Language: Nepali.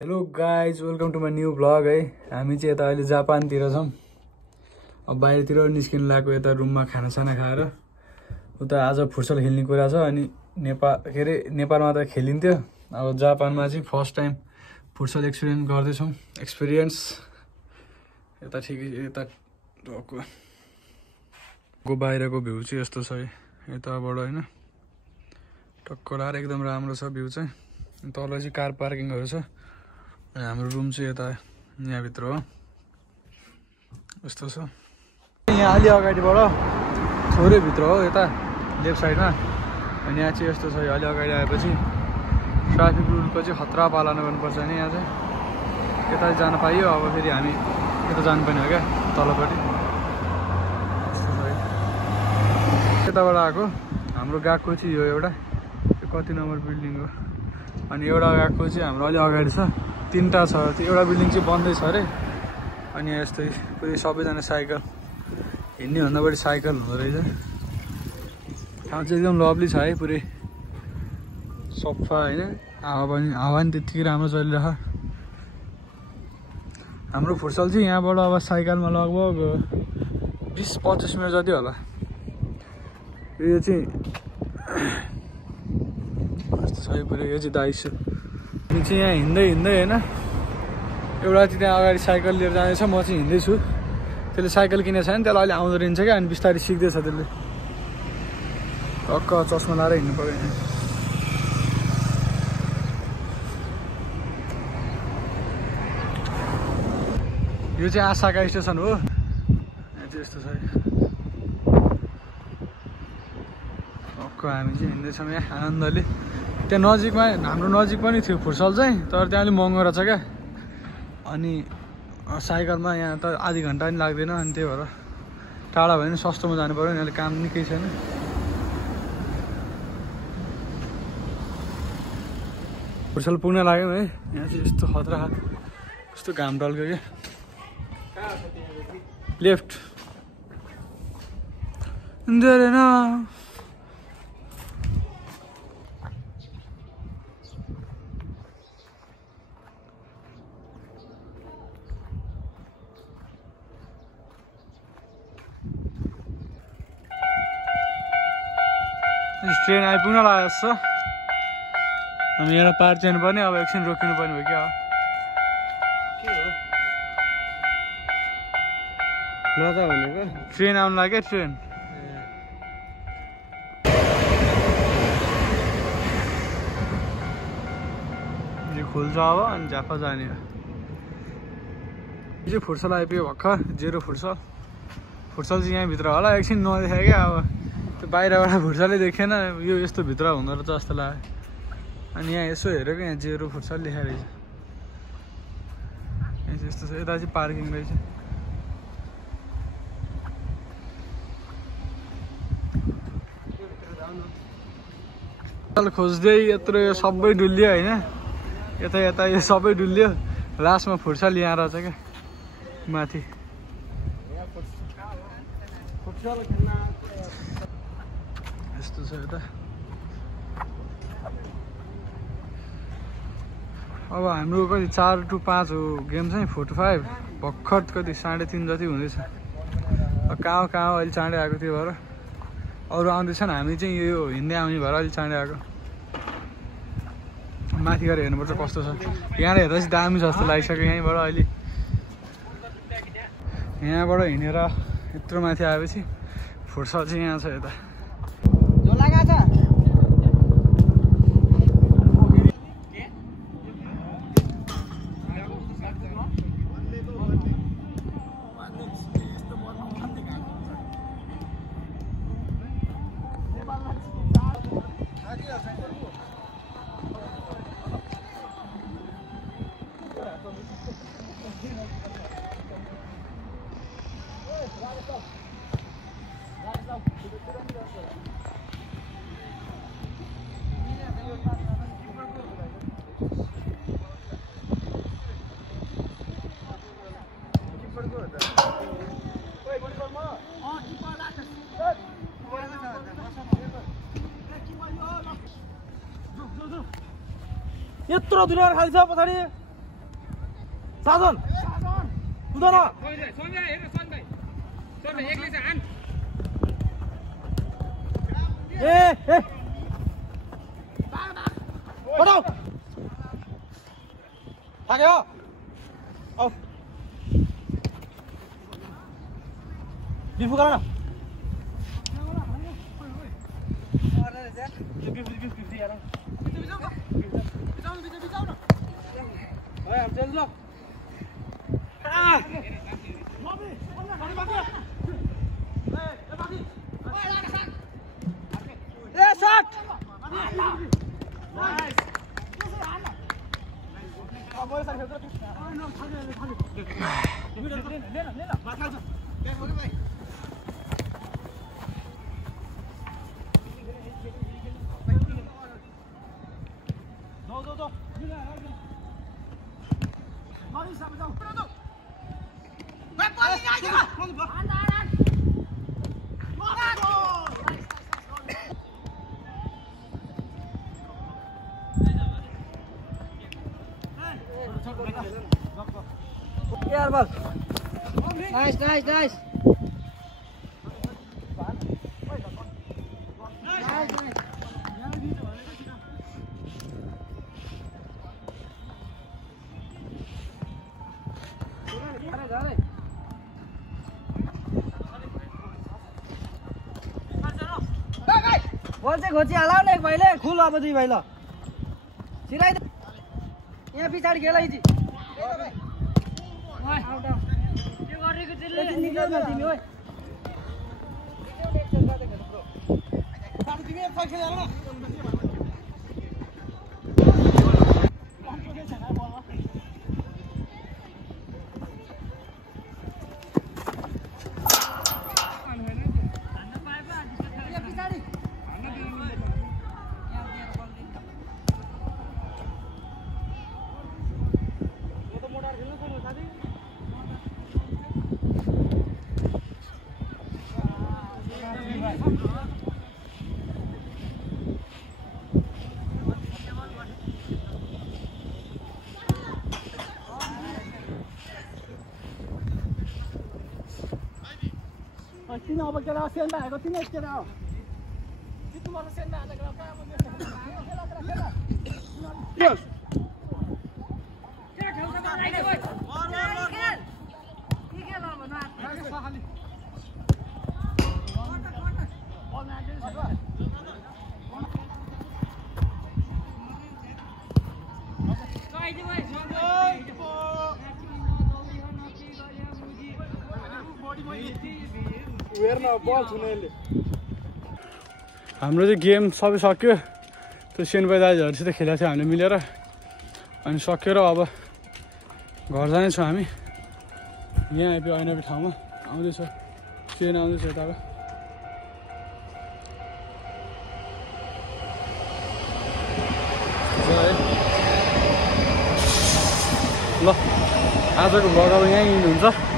Hello guys, welcome to my new blog है। हामी चाहिँ यता अहिले जापानतिर छौँ। अब बाहिरतिर निस्किनु लाग्यो यता रुममा खानासाना खाएर। उता आज फुटसल खेल्ने कुरा छ अनि नेपालमा त खेलिन्थ्यो। अब जापानमा चाहिँ फर्स्ट टाइम फुटसल एक्सपिरियन्स यता ठिकै यता को बाहिरको भ्यू चाहिँ यस्तो छ यताबाट होइन, टक्कर एकदम राम्रो छ भ्यू चाहिँ। तल चाहिँ कार पार्किङहरू छ। हाम्रो रुम चाहिँ यता यहाँभित्र हो, यस्तो छ। यहाँ अलि अगाडिबाट थोरै भित्र हो यता लेफ्ट साइडमा। अनि यहाँ चाहिँ यस्तो छ, अलि अगाडि आएपछि ट्राफिक रुलको चाहिँ खतरा पालन गर्नुपर्छ नि। यहाँ चाहिँ यता जान पाइयो। अब फेरि हामी यता जानुपर्ने हो क्या, तलपट्टि यताबाट आएको। हाम्रो गएको चाहिँ यो एउटा कति नम्बर बिल्डिङ हो। अनि एउटा गएको चाहिँ हाम्रो अलि अगाडि छ, तीनवटा छ। त्यो एउटा बिल्डिङ चाहिँ बन्दै छ अरे। अनि यस्तै पुरै सबैजना साइकल हिँड्ने भन्दा बढी साइकल हुँदो रहेछ। ठाउँ चाहिँ एकदम लभली छ है, पुरै सफा होइन। हावा नि त्यत्तिकै राम्रो चलिरहेको। हाम्रो फुटसल चाहिँ यहाँबाट अब साइकलमा लगभग 20-25 मिनट जति होला। यो चाहिँ यस्तो छ पुरै, यो चाहिँ दाइस। अनि चाहिँ यहाँ हिँड्दै होइन, एउटा चाहिँ त्यहाँ अगाडि साइकल लिएर जाँदैछ, म चाहिँ हिँड्दैछु। त्यसले साइकल किनेको छैन, त्यसलाई अहिले आउँदो रहन्छ क्या। अनि बिस्तारै सिक्दैछ त्यसले। टक्क चस्मा लाएर हिँड्नु पऱ्यो। यो चाहिँ आशाका स्टेसन हो। यहाँ चाहिँ यस्तो छ। टक्क हामी चाहिँ हिँड्दैछौँ यहाँ आनन्दले। त्यहाँ नजिकमा हाम्रो नजिक पनि थियो फुटसल चाहिँ, तर त्यहाँ अलिक महँगो रहेछ क्या। अनि साइकलमा यहाँ त आधी घन्टा पनि लाग्दैन। अनि त्यही भएर टाढा भयो भने सस्तोमा जानु पऱ्यो नि, अहिले काम नि केही छैन। फुटसल पुग्न लाग्यौँ है। यहाँ चाहिँ यस्तो खतरा, कस्तो घाम डल्क्यो क्या। लेफ्ट ट्रेन आइपुग्न लागेको छ। हामी यहाँ पार जानु पर्ने, अब एकछिन रोकिनु पर्ने हो क्या। मजा भनेको ट्रेन आउनु लाग्यो। ट्रेन यो खुल्छ अब अनि झापा जाने हो। यो चाहिँ फुटसल आइपुग्यो भर्खर, जेरो फुटसल। फुटसल चाहिँ यहाँभित्र होला, एकछिन नदेखायो क्या। अब त्यो बाहिरबाट फुटसलै देखेन, यो यस्तो भित्र हुँदो रहेछ जस्तो लाग्यो। अनि यहाँ यसो हेरेको, यहाँ जेरो फुटसल लेखेको रहेछ। यहाँ चाहिँ यस्तो छ। यता चाहिँ पार्किङ रहेछ। खोज्दै यत्रो यो सबै डुल्यो होइन। यता यो सबै डुल्यो। लास्टमा फुटसल यहाँ रहेछ क्या माथि। यस्तो छ यता। अब हाम्रो कति 4 to 5 हो गेम चाहिँ। 45 भर्खर कति 3:30 जति हुँदैछ। कहाँ अहिले चाँडै आएको। त्यो भएर अरू आउँदैछन्, हामी चाहिँ यो हिँड्दै आउने भएर अलिक चाँडै आएको। माथि गएर हेर्नुपर्छ कस्तो छ। यहाँबाट हेर्दा चाहिँ दामी जस्तो लागिसक्यो। यहीँबाट अहिले यहाँबाट हिँडेर यत्रो माथि आएपछि फुटसल चाहिँ यहाँ छ यता। यत्रो दुनियाँ खाली छ पछाडि। साधन कुदान ए पठाऊ थाक्यो औ बिफु गर न यार बस नाइस नाइस नाइस बल चाहिँ घोची हालाउ न एक भाइले खुल अब दुई भाइ ल सिराइ यहाँ पछाडि खेल easy Sino ba kaya sen ba? Ko tinay kaya. Dito mo sen ba? Nagkaka mo. Yes. Kaya ka sa right boy. ठीक है ला बना. खाली. बॉल ना दे सकवा. काय दी भाई. हाम्रो चाहिँ गेम सबै सक्यो त्यो सेनबाई दाजुहरूसित खेलेको थियो हामीले मिलेर अनि सक्यो र अब घर जानेछौँ हामी यहाँ आइपुग्यो ऐनाको ठाउँमा आउँदैछ सेन आउँदैछ यताको ल आजको भ्लग अब यहीँ हुन्छ